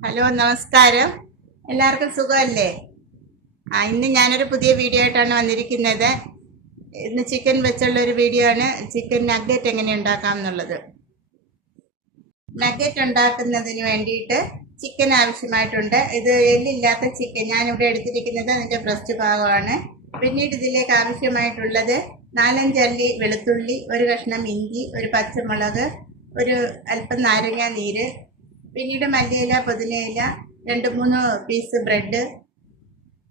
Hello, നമസ്കാരം. എല്ലാവർക്കും സുഖമല്ലേ? ഇന്ന് ഞാനൊരു പുതിയ വീഡിയോ ആയിട്ടാണ് വന്നിരിക്കുന്നത്. ഇന്ന് ചിക്കൻ വെച്ചുള്ള ഒരു വീഡിയോ ആണ്. ചിക്കൻ നഗറ്റ് എങ്ങനെ ഉണ്ടാക്കാം എന്നുള്ളത്. നഗറ്റ് ഉണ്ടാക്കുന്നതിന് വേണ്ടിയിട്ട് ചിക്കൻ ആവശ്യമായിട്ടുണ്ട്. ഇത് എല്ലില്ലാത്ത ചിക്കൻ ഞാനിവിടെ എടുത്തിരിക്കുന്നത് അതിൻ്റെ ബ്രസ്റ്റ് ഭാഗമാണ്. പിന്നീട് ഇതിലേക്ക് ആവശ്യമായിട്ടുള്ളത് 4-5 അല്ലി വെളുത്തുള്ളി, ഒരു കഷ്ണം ഇഞ്ചി, ഒരു പച്ചമുളക്, ഒരു അല്പം നാരങ്ങ നീര്, പിന്നീട് മല്ലിയില, പുതിനയില, 2-3 പീസ് ബ്രെഡ്.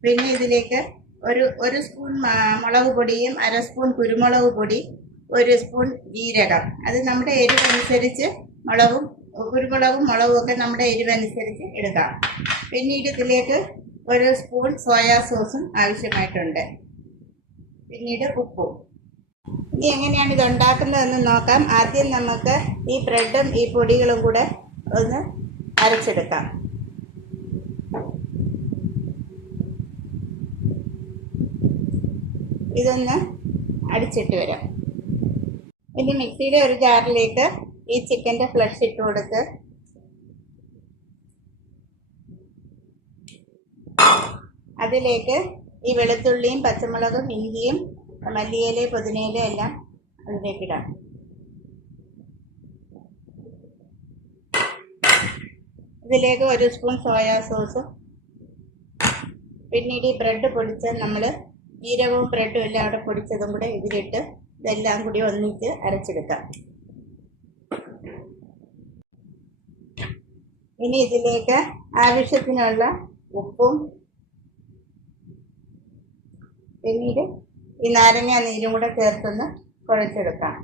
പിന്നെ ഇതിലേക്ക് ഒരു സ്പൂൺ മുളക് പൊടിയും 1/2 സ്പൂൺ കുരുമുളക് പൊടി, 1 സ്പൂൺ ജീരകം. അത് നമ്മുടെ എരിവനുസരിച്ച് കുരുമുളകും മുളകും ഒക്കെ നമ്മുടെ എരിവനുസരിച്ച് എടുക്കാം. പിന്നീട് ഇതിലേക്ക് 1 സ്പൂൺ സോയാ സോസും ആവശ്യമായിട്ടുണ്ട്. പിന്നീട് ഉപ്പും. ഇനി എങ്ങനെയാണ് ഇത് ഉണ്ടാക്കുന്നതെന്ന് നോക്കാം. ആദ്യം നമുക്ക് ഈ ബ്രെഡും ഈ പൊടികളും കൂടെ ഒന്ന് അരച്ചെടുക്കാം. ഇതൊന്ന് അടിച്ചിട്ട് വരാം. ഇനി മിക്സിയുടെ ഒരു ജാറിലേക്ക് ഈ ചിക്കൻ്റെ ഫ്ലഷ് ഇട്ട് കൊടുത്ത് അതിലേക്ക് ഈ വെളുത്തുള്ളിയും പച്ചമുളകും ഇഞ്ചിയും മല്ലിയില പുതിനയില എല്ലാം അതിലേക്കിടാം. ഇതിലേക്ക് 1 സ്പൂൺ സോയാ സോസും, പിന്നീട് ഈ ബ്രെഡ് പൊടിച്ച നമ്മൾ ജീരകവും ബ്രെഡും എല്ലാം അവിടെ പൊടിച്ചതും കൂടെ ഇതിലിട്ട് ഇതെല്ലാം കൂടി ഒന്നിച്ച് അരച്ചെടുക്കാം. ഇനി ഇതിലേക്ക് ആവശ്യത്തിനുള്ള ഉപ്പും പിന്നീട് ഈ നാരങ്ങ നീരും കൂടെ ചേർത്തൊന്ന് കുഴച്ചെടുക്കാം.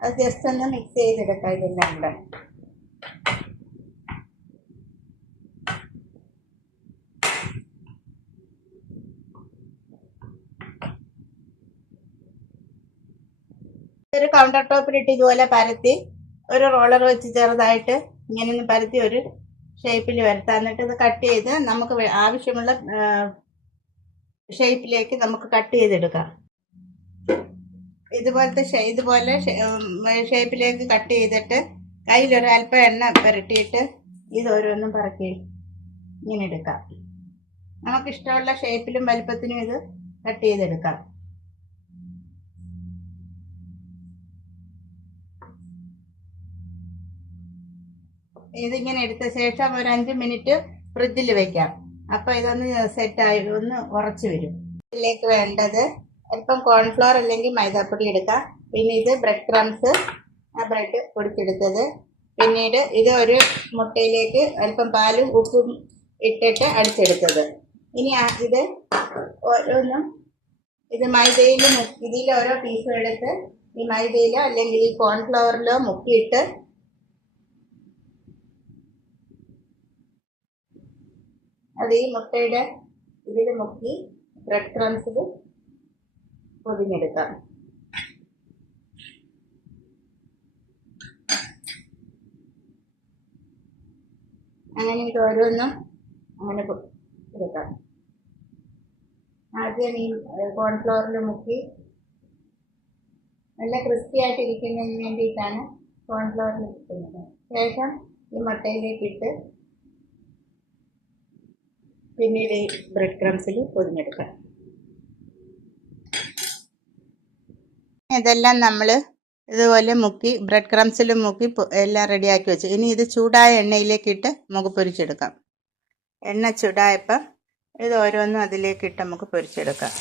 അത് ജസ്റ്റ് ഒന്ന് മിക്സ് ചെയ്തെടുക്കാം ഇതെല്ലാം കൂടെ. ഒരു കൗണ്ടർ ടോപ്പിലിട്ട് ഇതുപോലെ പരത്തി ഒരു റോളർ വെച്ച് ചെറുതായിട്ട് ഇങ്ങനെ ഒന്ന് പരത്തി ഒരു ഷേപ്പിൽ വരുത്താം. എന്നിട്ട് ഇത് കട്ട് ചെയ്ത് നമുക്ക് ആവശ്യമുള്ള ഷേപ്പിലേക്ക് നമുക്ക് കട്ട് ചെയ്തെടുക്കാം. ഇതുപോലെ ഷേപ്പിലേക്ക് കട്ട് ചെയ്തിട്ട് കയ്യിലൊരു അല്പം എണ്ണ പുരട്ടിയിട്ട് ഇത് ഓരോന്നും പറക്കി ഇങ്ങനെ എടുക്കാം. നമുക്കിഷ്ടമുള്ള ഷേപ്പിലും വലിപ്പത്തിനും ഇത് കട്ട് ചെയ്തെടുക്കാം. ഇതിങ്ങനെ എടുത്ത ശേഷം ഒരു 5 മിനിറ്റ് ഫ്രിഡ്ജിൽ വെക്കാം. അപ്പോൾ ഇതൊന്ന് സെറ്റായി ഒന്ന് ഉറച്ചു വരും. ഇതിലേക്ക് വേണ്ടത് അല്പം കോൺഫ്ലവർ അല്ലെങ്കിൽ മൈദാപ്പൊടി എടുക്കാം. പിന്നെ ഇത് ബ്രെഡ് ക്രംസ്, ആ ബ്രെഡ് പൊടിച്ചെടുത്തത്. പിന്നീട് ഇത് ഒരു മുട്ടയിലേക്ക് അല്പം പാലും ഉപ്പും ഇട്ടിട്ട് അടിച്ചെടുത്തത്. ഇനി ഇത് ഓരോന്നും ഇത് മൈദയിൽ ഇതിൽ ഓരോ പീസും എടുത്ത് ഈ മൈദയിലോ അല്ലെങ്കിൽ ഈ കോൺഫ്ലവറിലോ മുക്കിയിട്ട് അത് ഈ മുട്ടയുടെ ഇതിൽ മുക്കി ബ്രെഡ് ക്രംസിൽ പൊതിഞ്ഞെടുക്കാം. അങ്ങനെ ഇത് ഓരോന്നും അങ്ങനെ എടുക്കാം. ആദ്യം ഈ കോൺഫ്ലവറിൽ മുക്കി നല്ല ക്രിസ്പി ആയിട്ടിരിക്കുന്നതിന് വേണ്ടിയിട്ടാണ് കോൺഫ്ലവറിൽ ഇരിക്കുന്നത്. ശേഷം ഈ മുട്ടയിലേക്കിട്ട് പിന്നീട് ഈ ബ്രെഡ് ക്രംസിൽ പൊതിഞ്ഞെടുക്കാം. ഇതെല്ലാം നമ്മൾ ഇതുപോലെ മുക്കി ബ്രെഡ് ക്രംസിൽ മുക്കി എല്ലാം റെഡിയാക്കി വെച്ചു. ഇനി ഇത് ചൂടായ എണ്ണയിലേക്കിട്ട് നമുക്ക് പൊരിച്ചെടുക്കാം. എണ്ണ ചൂടായപ്പം ഇത് ഓരോന്നും അതിലേക്കിട്ട് നമുക്ക് പൊരിച്ചെടുക്കാം.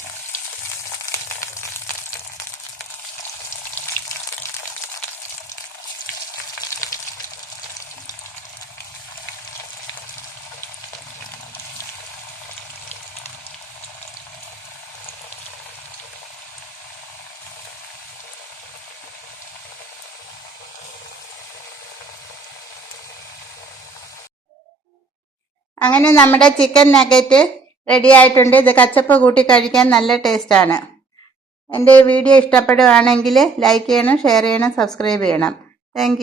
അങ്ങനെ നമ്മുടെ ചിക്കൻ നഗറ്റ് റെഡി ആയിട്ടുണ്ട്. ഇത് കച്ചപ്പ് കൂട്ടി കഴിക്കാൻ നല്ല ടേസ്റ്റാണ്. എൻ്റെ വീഡിയോ ഇഷ്ടപ്പെടുകയാണെങ്കിൽ ലൈക്ക് ചെയ്യണം, ഷെയർ ചെയ്യണം, സബ്സ്ക്രൈബ് ചെയ്യണം. താങ്ക്